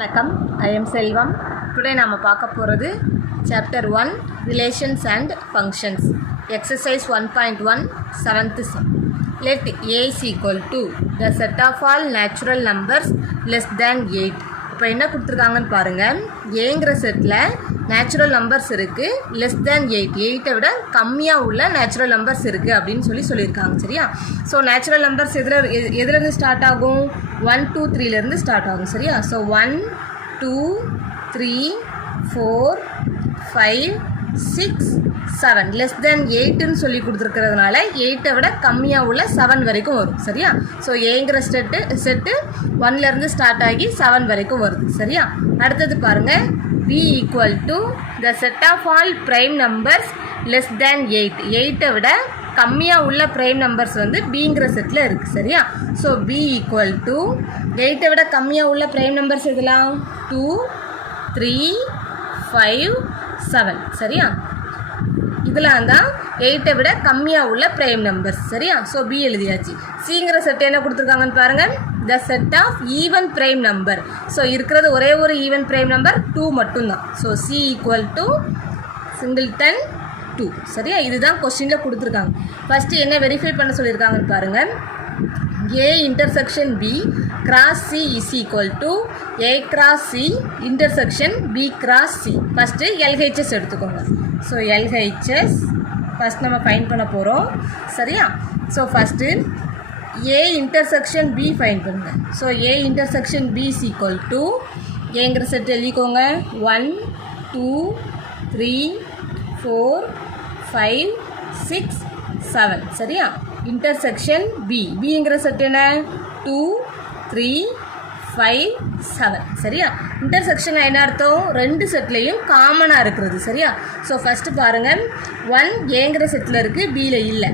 வணக்கம், I am Selvam. Today நாம் பார்க்க போகிறது chapter 1 relations and functions, exercise 1.1 7th sum. Let a is equal to the set of all natural numbers less than 8. இப்போ என்ன கொடுத்துருக்காங்கன்னு பாருங்கள். ஏங்கிற செட்டில் நேச்சுரல் நம்பர்ஸ் இருக்குது, லெஸ் தேன் 8, 8 விட கம்மியாக உள்ள நேச்சுரல் நம்பர்ஸ் இருக்குது அப்படின்னு சொல்லியிருக்காங்க. சரியா? ஸோ நேச்சுரல் நம்பர்ஸ் எதுலேருந்து ஸ்டார்ட் ஆகும்? 1 2 3லேருந்து ஸ்டார்ட் ஆகும். சரியா? ஸோ 1 2 3 4 5 6 7 லெஸ் தேன் 8ன்னு சொல்லி கொடுத்துருக்கிறதுனால 8 விட கம்மியாக உள்ள 7 வரைக்கும் வரும். சரியா? ஸோ ஏங்கிற செட்டு 1லேருந்து ஸ்டார்ட் ஆகி 7 வரைக்கும் வருது. சரியா? அடுத்தது பாருங்கள், b equal to the set of all prime numbers less than 8. 8 விட கம்மியாக உள்ள ப்ரைம் நம்பர்ஸ் வந்து பிங்கிற செட்டில் இருக்குது. சரியா? ஸோ b equal to 8 விட கம்மியாக உள்ள ப்ரைம் நம்பர்ஸ் எதுலாம்? 2 3 5 7. சரியா? இதெல்லாம் தான் 8 விட கம்மியாக உள்ள ப்ரைம் நம்பர்ஸ். சரியா? ஸோ பி எழுதியாச்சு. சிங்கிற செட் என்ன கொடுத்துருக்காங்கன்னு பாருங்கள், the set of even prime number. So இருக்கிறது ஒரே ஒரு ஈவன் ப்ரைம் நம்பர் 2 மட்டும்தான். So C equal to singleton 2. சரியா? இதுதான் கொஸ்டினில் கொடுத்துருக்காங்க. ஃபஸ்ட்டு என்ன வெரிஃபை பண்ண சொல்லியிருக்காங்கன்னு பாருங்கள். A intersection B cross C is equal to A cross C intersection B cross C. First LHS எடுத்துக்கோங்க. ஸோ LHS ஃபஸ்ட் நம்ம ஃபைண்ட் பண்ண போகிறோம். சரியா? So first A intersection B find பண்ணுங்கள். So A intersection B is equal to ஏங்கிற set எழுதிக்கோங்க. 1 2 3 4 5 6 7. சரியா? Intersection பிங்கிற செட் என்ன? 2 3 5 7. சரியா? இன்டர்செக்ஷன் என்ன அர்த்தம்? ரெண்டு செட்லேயும் காமனாக இருக்கிறது. சரியா? ஸோ ஃபஸ்ட்டு பாருங்கள், 1 ஏங்கிற செட்டில் இருக்குது, பியில் இல்லை.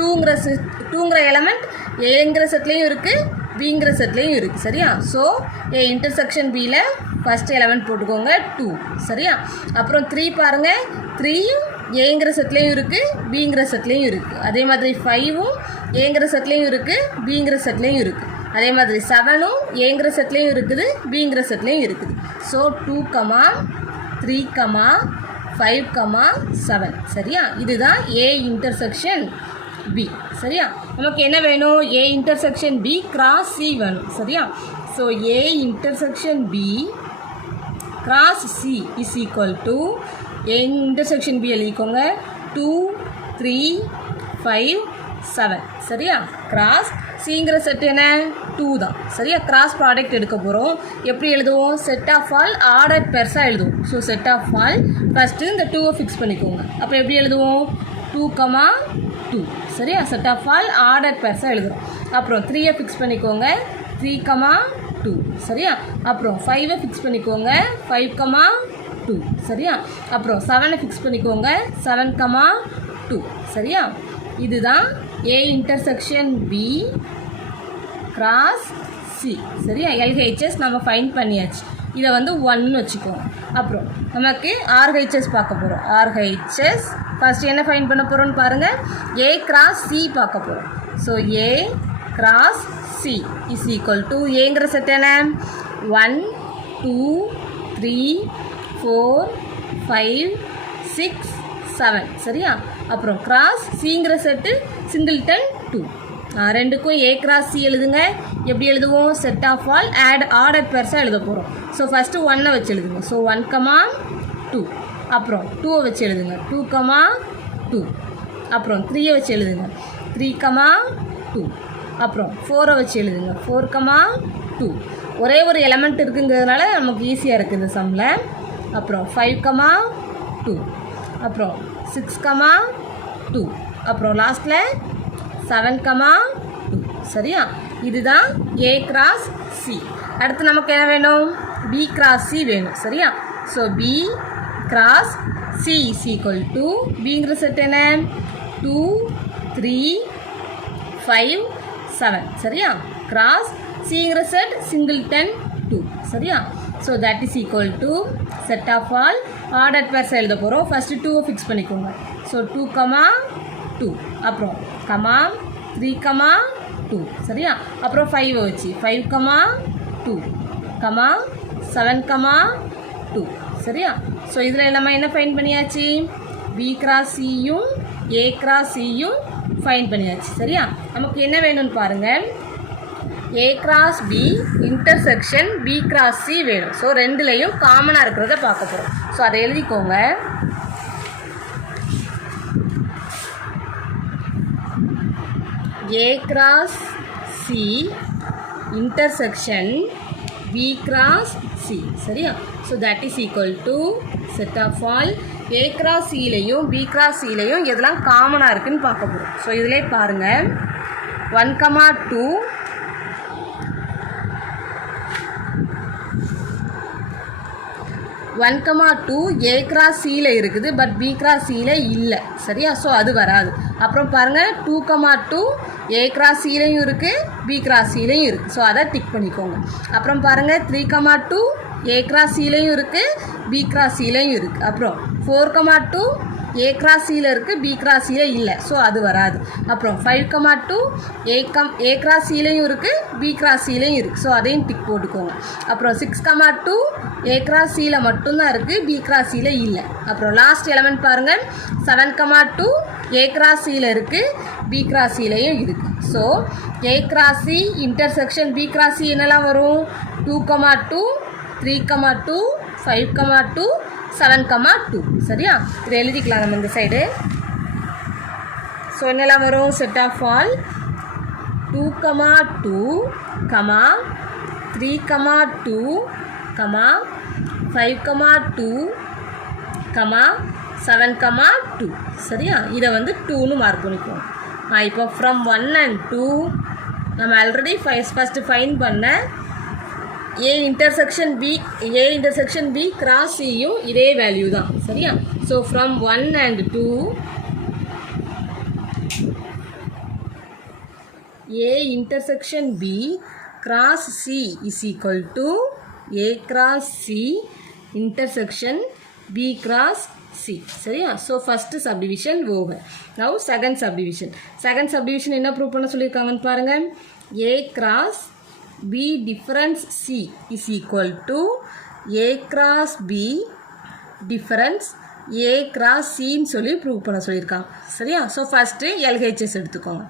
2ங்கிற எலமெண்ட் ஏங்கிற செட்லேயும் இருக்குது, பிங்கிற செட்லேயும் இருக்குது. சரியா? ஸோ ஏ இன்டர்செக்ஷன் பியில் ஃபஸ்ட்டு எலமெண்ட் போட்டுக்கோங்க 2. சரியா? அப்புறம் 3 பாருங்கள், 3யும் ஏங்கிற செட்லேயும் இருக்குது, பிங்கிற செட்லேயும் இருக்குது. அதே மாதிரி 5ம் ஏங்கிற செட்லேயும் இருக்குது, பிங்கிற செட்லேயும் இருக்குது. அதே மாதிரி 7ம் ஏங்கிற செட்லேயும் இருக்குது, பிங்கிற செட்லேயும் இருக்குது. ஸோ 2 3 5 7. சரியா? இதுதான் ஏ இன்டர்செக்ஷன் பி. சரியா? நமக்கு என்ன வேணும்? A intersection B cross C வேணும். சரியா? So A intersection B cross C is equal to intersection B எழுதிக்கோங்க. 2 3 5 7. சரியா? கிராஸ் சிங்கிற செட் என்ன? 2 தான். சரியா? கிராஸ் ப்ராடக்ட் எடுக்க போகிறோம். எப்படி எழுதுவோம்? செட் ஆஃப் ஆல் ஆர்டர் பெருசாக எழுதுவோம். So set of all first இந்த 2வை ஃபிக்ஸ் பண்ணிக்கோங்க. அப்போ எப்படி எழுதுவோம்? 2 2. சரியா? செட் ஆஃப் ஆல் ஆர்டர் பெருசாக எழுதுகிறோம். அப்புறம் 3யை ஃபிக்ஸ் பண்ணிக்கோங்க. 3 2. சரியா? அப்புறம் 5வை ஃபிக்ஸ் பண்ணிக்கோங்க. 5 2. சரியா? அப்புறம் 7ை ஃபிக்ஸ் பண்ணிக்கோங்க. 7 2. சரியா? இதுதான் A intersection B cross C. சரியா? எல்ஹெச்எஸ் நம்ம ஃபைண்ட் பண்ணியாச்சு. இதை வந்து 1ன்னு வச்சுக்கோங்க. அப்புறம் நமக்கு ஆர்ஹெச்எஸ் பார்க்க போகிறோம். ஆர்ஹெச்எஸ் ஃபஸ்ட்டு என்ன ஃபைண்ட் பண்ண போகிறோம்னு பாருங்கள். ஏ கிராஸ் சி பார்க்க போகிறோம். So A cross C is equal to ஏங்கிற செட் என்ன? 1 2 3 4 5 6 7. சரியா? அப்புறம் கிராஸ் சிங்கிற செட்டு சிங்கிள்டன் 2. ரெண்டுக்கும் ஏ கிராஸ் சி எழுதுங்க. எப்படி எழுதுவோம்? செட் ஆஃப் ஆல் ஆர்டர் பெருசாக எழுத போகிறோம். ஸோ ஃபஸ்ட்டு 1னை வச்சு எழுதுங்க. ஸோ 1 2. அப்புறம் 2வை வச்சு எழுதுங்க. 2 2. அப்புறம் 3யை வச்சு எழுதுங்க. 3 2. அப்புறம் 4வை வச்சு எழுதுங்க. 4 2. ஒரே ஒரு எலமெண்ட் இருக்குங்கிறதுனால நமக்கு ஈஸியாக இருக்குது இந்த சம்மில். அப்புறம் 5 2. அப்புறம் 6 2. அப்புறம் லாஸ்ட்டில் 7 2. சரியா? இதுதான் ஏ கிராஸ் சி. அடுத்து நமக்கு என்ன வேணும்? பி கிராஸ் சி வேணும். சரியா? So B cross C is equal to பிங்கிற செட் என்ன? 2 3 5 7. சரியா? கிராஸ் சிங்கிற செட் சிங்கிள்டன் 2. சரியா? So that is equal to set of all order pairs எழுத போகிறோம். ஃபஸ்ட்டு 2வை ஃபிக்ஸ் பண்ணிக்கோங்க. ஸோ 2 2. அப்புறம் 3 2. சரியா? அப்புறம் 5வை வச்சு 5 2 7 7,2 சரியா. ஸோ இதில் நம்ம என்ன ஃபைன் பண்ணியாச்சு, பி கிராஸ் சியும் ஏ கிராஸ் சியும் ஃபைன் பண்ணியாச்சு சரியா. நமக்கு என்ன வேணும்னு பாருங்கள், A cross B intersection B cross C வேணும். ஸோ ரெண்டுலேயும் காமனாக இருக்கிறத பார்க்க போகிறோம். ஸோ அதை எழுதிக்கோங்க. A cross C intersection B cross C சரியா. So that is equal to set of all A cross சிலையும் பி கிராஸ் சிலையும் எதெல்லாம் காமனாக இருக்குதுன்னு பார்க்க போகிறோம். ஸோ இதிலே பாருங்கள் 1,2 1,2 ஏ கிராஸ் சியில் இருக்குது, பட் பி கிராஸ் சியில் இல்லை சரியா. ஸோ அது வராது. அப்புறம் பாருங்கள் 2,2 ஏ கிராஸ் சிலையும் இருக்குது, பி கிராஸ் சிலையும் இருக்குது. ஸோ அதை டிக் பண்ணிக்கோங்க. அப்புறம் பாருங்கள் 3,2 ஏ கிராஸ் சிலையும் இருக்குது, பி கிராஸ் சிலையும் இருக்குது. அப்புறம் 4,2 ஏ கிராஸ் சியில் இருக்குது, பி கிராஸ் சியில் இல்லை. ஸோ அது வராது. அப்புறம் 5,2 ஏ கிராஸ் சிலையும் இருக்குது, பி கிராஸ் சிலையும் இருக்குது. ஸோ அதையும் டிக் போட்டுக்கோங்க. அப்புறம் 6,2 ஏ கிராஸ் சியில் மட்டும்தான் இருக்குது, பி கிராஸ் சியில் இல்லை. அப்புறம் லாஸ்ட் எலமெண்ட் பாருங்கள் 7,2 ஏ கிராஸ் சியில் இருக்குது, பி கிராஸ் சிலையும் இருக்குது. So A cross C intersection B cross C என்னெல்லாம் வரும், 2,2 3,2 5,2 7,2 சரியா. இதை எழுதிக்கலாம் நம்ம இந்த சைடு. ஸோ என்னெல்லாம் வரும், செட் ஆஃப் ஆல் 2,2 3,2 5,2 7,2 சரியா. இதை வந்து 2ன்னு மார்க் பண்ணிக்குவோம். இப்போ ஃப்ரம் 1 and 2 நம்ம ஆல்ரெடி ஃபஸ்ட்டு ஃபைன் பண்ண ஏ இன்டர்செக்ஷன் பி கிராஸ் சியும் இதே வேல்யூ தான் சரியா. So from 1 and 2 A intersection B cross C is equal to A cross C intersection B cross C சரியா. So first subdivision over. Now second subdivision என்ன prove பண்ண சொல்லியிருக்காங்கன்னு பாருங்கள். A cross B difference C is equal to A cross B difference A cross C ன்னு சொல்லி prove பண்ண சொல்லியிருக்காங்க சரியா. ஸோ ஃபஸ்ட்டு எல்ஹெச்எஸ் எடுத்துக்கோங்க.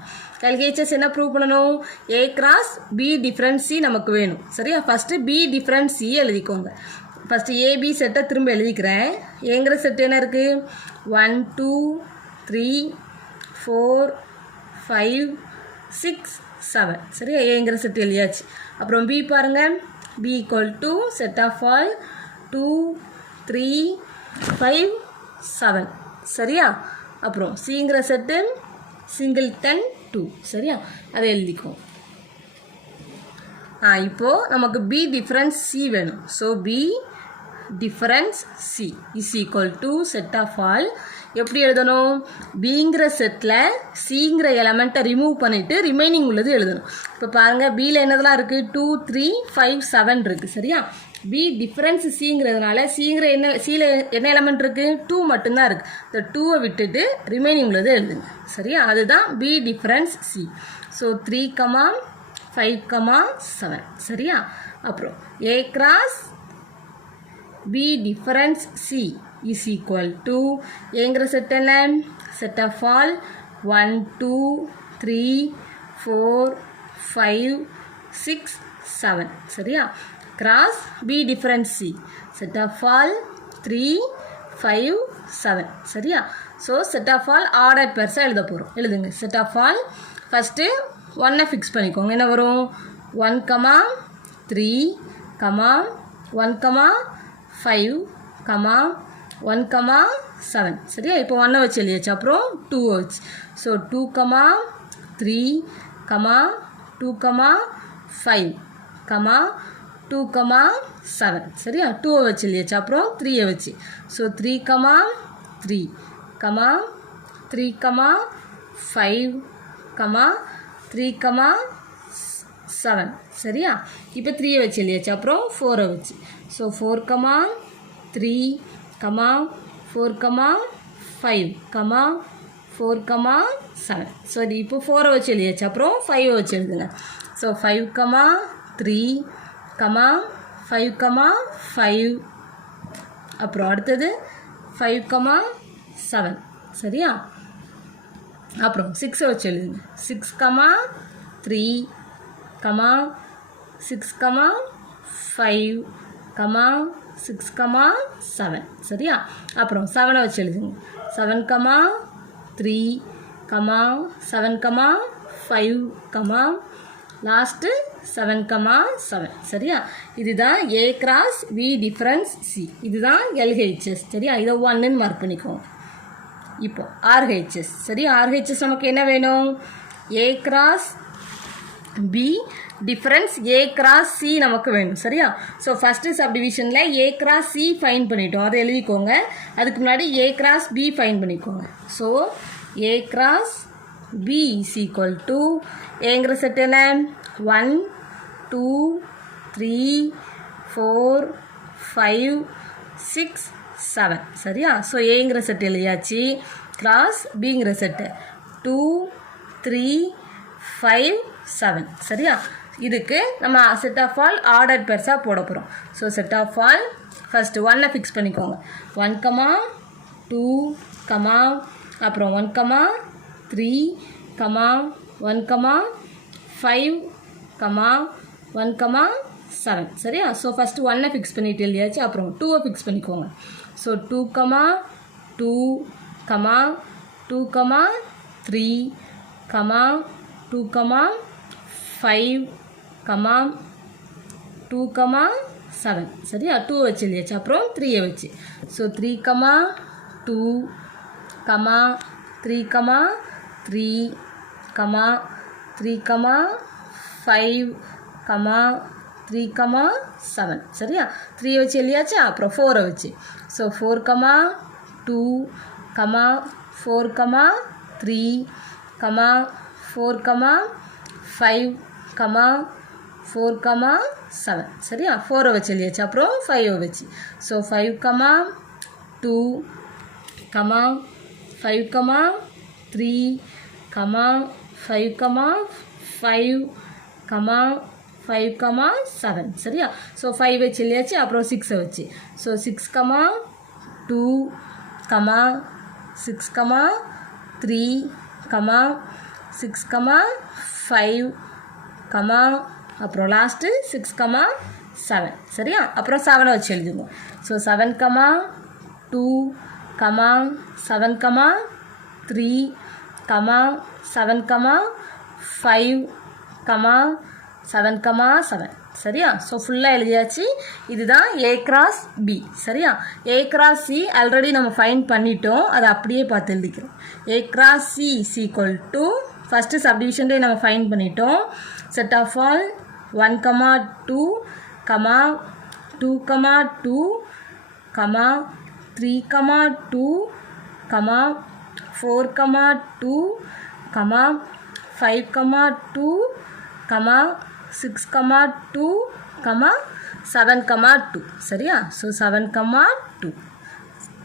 எல்ஹெச்எஸ் என்ன ப்ரூவ் பண்ணணும், A cross B difference C நமக்கு வேணும் சரியா. ஃபஸ்ட்டு B difference C எழுதிக்கோங்க. ஃபஸ்ட்டு ஏபி செட்டை திரும்ப எழுதிக்கிறேன். ஏங்கிற செட் என்ன இருக்குது, 1 2 3 4 5 6 7 சரியா. ஏங்கிற செட் எழுதியாச்சு. அப்புறம் பி பாருங்கள், B equal to set of all 2 3 5 7 சரியா. அப்புறம் சிங்கிற செட்டு சிங்கிள்டன் 2 சரியா. அதை எழுதிக்குவோம். இப்போது நமக்கு பி டிஃபரன்ஸ் சி வேணும். So B difference C is equal to set of all எப்படி எழுதணும், பிங்கிற செட்டில் சிங்கிற எலமெண்ட்டை ரிமூவ் பண்ணிவிட்டு ரிமைனிங் உள்ளது எழுதணும். இப்போ பாருங்கள் பியில் என்னதெல்லாம் இருக்குது, 2 3 5 7 இருக்குது சரியா. பி டிஃபரன்ஸ் சிங்கிறதுனால சிங்கிற சியில் என்ன எலமெண்ட் இருக்குது, 2 மட்டும்தான் இருக்குது. இந்த 2வை விட்டுட்டு ரிமைனிங் உள்ளது எழுதுங்க சரியா. அதுதான் பி டிஃபரன்ஸ் சி. ஸோ 3, 5, 7 சரியா. அப்புறம் A cross B difference C is equal to ஏங்கிற செட் என்ன, செட் ஆஃப் ஆல் 1 2 3 4 5 6 7 சரியா. Cross B difference C set of all 3 5 7 சரியா. So set of all order பெருசாக எழுத போகிறோம். எழுதுங்க. Set of all first 1 fix பண்ணிக்கோங்க. என்ன வரும், 1 3 1 5 1 7 சரியா. இப்போ 1 வச்சு எழுதியாச்சு. அப்புறம் 2 வச்சு. ஸோ 2 3 2 5 2 7 சரியா. 2 வச்சு எழுதியாச்சு. அப்புறம் 3 வச்சு. ஸோ 3 3 3 5 3 7 சரியா. இப்போ 3 வச்சு எழுதியாச்சு. அப்புறம் 4 வச்சு. ஸோ 4 3 4 5 4 7 சரி. இப்போ 4 வச்சு எழுதியாச்சு. அப்புறம் 5 வச்சு எழுதுங்க. ஸோ 5 3 5,5 அப்புறம் அடுத்தது 5,7 சரியா. அப்புறம் 6 வச்சு எழுதுங்க. 6,3 6,5 6,7 சரியா. அப்புறம் 7 வச்சு எழுதுங்க. 7,3 7,5 லாஸ்ட்டு 7,7 சரியா. இதுதான் A cross V difference C. இதுதான் LHS சரியா. இதை 1ன்னு மார்க் பண்ணிக்கோங்க. இப்போ RHS சரி. RHS நமக்கு என்ன வேணும்? A cross B difference A cross C நமக்கு வேணும் சரியா. ஸோ ஃபஸ்ட்டு சப்டிவிஷனில் A கிராஸ் C ஃபைன் பண்ணிட்டோம், அதை எழுதிக்கோங்க. அதுக்கு முன்னாடி A கிராஸ் B ஃபைன் பண்ணிக்கோங்க. So A cross B is equal to ஏங்கிற செட் என்ன? 1 2 3 4 5 6 7 சரியா. ஸோ ஏங்கிற செட் எழுதியாச்சு. கிராஸ் பிங்கிற செட்டு 2 3 5 7 சரியா. இதுக்கு நம்ம செட் ஆஃப் ஆல் ஆர்டர் பெருசாக போட போகிறோம். So set of all first 1 fix பண்ணிக்கோங்க. 1,2 அப்புறம் 1,3 1,5 1,7 சரியா. ஸோ ஃபஸ்ட்டு 1 ஃபிக்ஸ் பண்ணிட்டு இல்லையாச்சு. அப்புறம் 2 ஃபிக்ஸ் பண்ணிக்கோங்க. ஸோ 2,2 2,3 2,5 2,7 சரியா. 2 வச்சு இல்லையாச்சு. அப்புறம் 3 வச்சு. ஸோ 3,2 3,3 3,5 3,7 சரியா. 3 வச்சு இல்லையாச்சு. அப்புறம் 4 வச்சு. ஸோ 4,2 4,3 4,5 4,7 சரியா. 4 வச்சு இல்லையாச்சு. அப்புறம் 5 வச்சு. ஸோ 5,2 5,3 5,7 சரியா. ஸோ 5 வச்சு இல்லையாச்சு. அப்புறம் 6 வச்சு. ஸோ 6,2 6,3 6,5 அப்புறம் லாஸ்ட்டு 6,7 சரியா. அப்புறம் 7 வச்சு எழுதுவோம். ஸோ 7,2 7,3 7,5 7,7 சரியா. ஸோ ஃபுல்லாக எழுதியாச்சு. இதுதான் A கிராஸ் B சரியா. A கிராஸ் C ஆல்ரெடி நம்ம ஃபைன் பண்ணிட்டோம், அதை அப்படியே பார்த்து எழுதிக்கிறோம். A cross C is equal to first சப்டிவிஷன்லேயே நம்ம ஃபைன் பண்ணிட்டோம். செட் ஆஃப் ஆல் 1,2 2,2 3,2 4,2 5,2 6,2 7,2 சரியா. ஸோ 7,2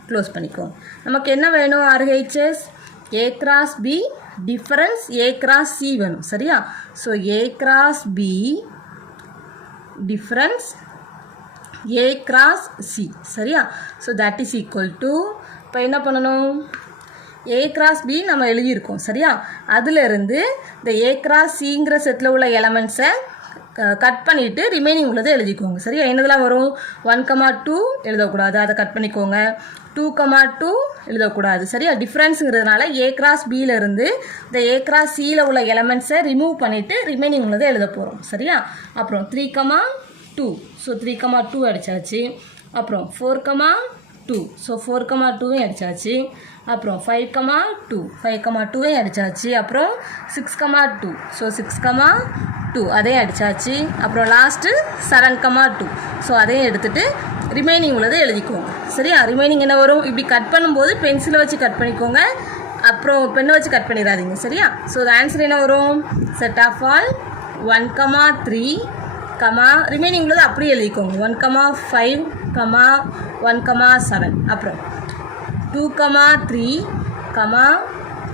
க்ளோஸ் பண்ணிக்கோங்க. நமக்கு என்ன வேணும்? RHS A cross B difference A cross C வேணும் சரியா. So A cross B difference A cross C சரியா. So that is equal to இப்போ என்ன பண்ணணும்? A கிராஸ் B நம்ம எழுதியிருக்கோம் சரியா. அதிலிருந்து இந்த A கிராஸ் Cங்கிற செட்டில் உள்ள எலமெண்ட்ஸை கட் பண்ணிவிட்டு ரிமைனிங் உள்ளதை எழுதிக்கோங்க சரியா. என்னதெல்லாம் வரும்? 1,2 எழுதக்கூடாது, அதை கட் பண்ணிக்கோங்க. 2,2 எழுதக்கூடாது சரியா. டிஃப்ரென்ஸுங்கிறதுனால A கிராஸ் Bயிலேருந்து இந்த A கிராஸ் Cயில் உள்ள எலமெண்ட்ஸை ரிமூவ் பண்ணிவிட்டு ரிமைனிங் உள்ளதை எழுத போகிறோம் சரியா. அப்புறம் 3,2 ஸோ 3,2 அடித்தாச்சு. அப்புறம் 4,2 ஸோ 4,2 அடித்தாச்சு. அப்புறம் 5,2 5,2 அடித்தாச்சு. அப்புறம் 6,2 ஸோ 6,2 அதையும் அடித்தாச்சு. அப்புறம் லாஸ்ட்டு 7,2 ஸோ அதையும் எடுத்துகிட்டு ரிமைனிங் உள்ளதை எழுதிக்கோங்க சரியா. ரிமைனிங் என்ன வரும்? இப்படி கட் பண்ணும்போது பென்சிலை வச்சு கட் பண்ணிக்கோங்க, அப்புறம் பெண்ணை வச்சு கட் பண்ணிடாதீங்க சரியா. ஸோ ஆன்சர் என்ன வரும்? செட் ஆஃப் ஆல் 1,3 ரிமைனிங் உள்ளது அப்படியே எழுதிக்கோங்க. 1,5 1,7 அப்புறம் 2,3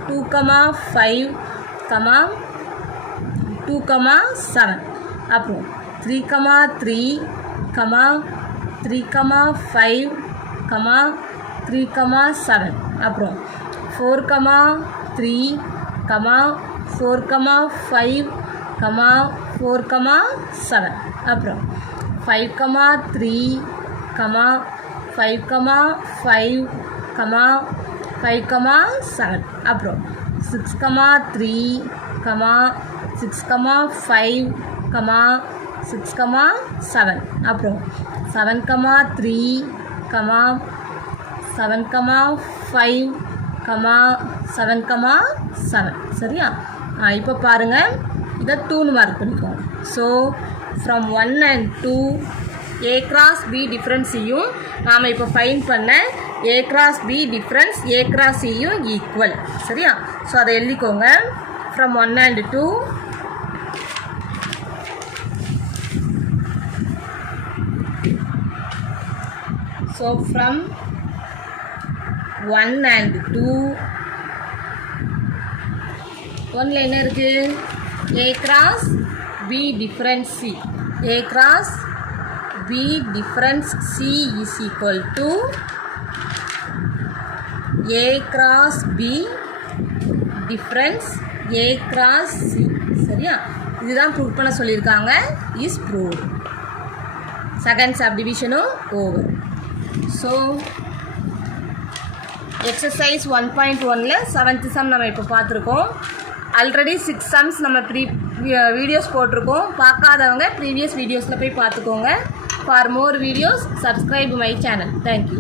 2,5 2,7 அப்புறம் 3,3 3, 5, 3, 7. அப்புறம் 4, 3, 4, 5, 4, 7. அப்புறம் 5, 3, 5, 5, 5, 7. அப்புறம் 6, 3, 6, 5, 6, 7. அப்புறம் 7, 3, 7, 5, 7, 7. சரியா? இப்போ பாருங்கள், இதை 2ன்னு மார்க் பண்ணிக்கோங்க. So from 1 and 2 A cross B டிஃப்ரென்ஸையும் நாம் இப்போ ஃபைண்ட் பண்ண A cross B difference A cross Cயும் ஈக்குவல். சரியா? ஸோ அதை எழுதிக்கோங்க. From 1 and 2 so from 1 and 2 1ல் என்ன இருக்குது? A cross B difference C. A cross B difference C is equal to A cross B difference A cross C. சரியா? இதுதான் prove பண்ண சொல்லியிருக்காங்க. Is prove. செகண்ட் சப்டிவிஷனும் ஓவர். ஸோ எக்ஸசைஸ் 1.1ல் 7th சம் நம்ம இப்போ பார்த்துருக்கோம். ஆல்ரெடி 6 சம்ஸ் நம்ம வீடியோஸ் போட்டிருக்கோம். பார்க்காதவங்க ப்ரீவியஸ் வீடியோஸில் போய் பார்த்துக்கோங்க. For more videos subscribe my channel. Thank you.